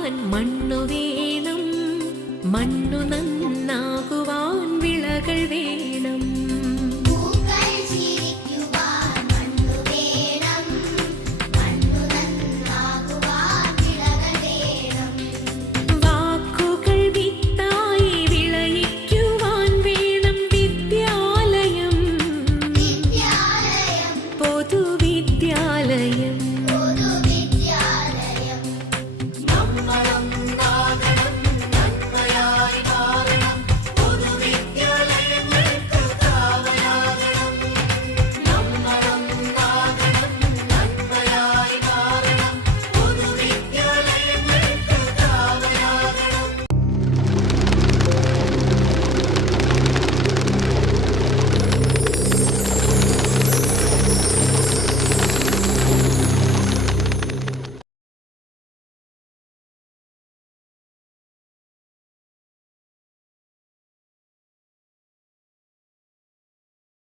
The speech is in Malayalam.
ജീവിക്കുവാൻ മണ്ണു വേണം, മണ്ണു നന്നാകുവാൻ വിളകൾ വേണം. വാക്കുകൾ വിത്തായി വിളയിക്കുവാൻ വേണം വിദ്യാലയം. പൊതു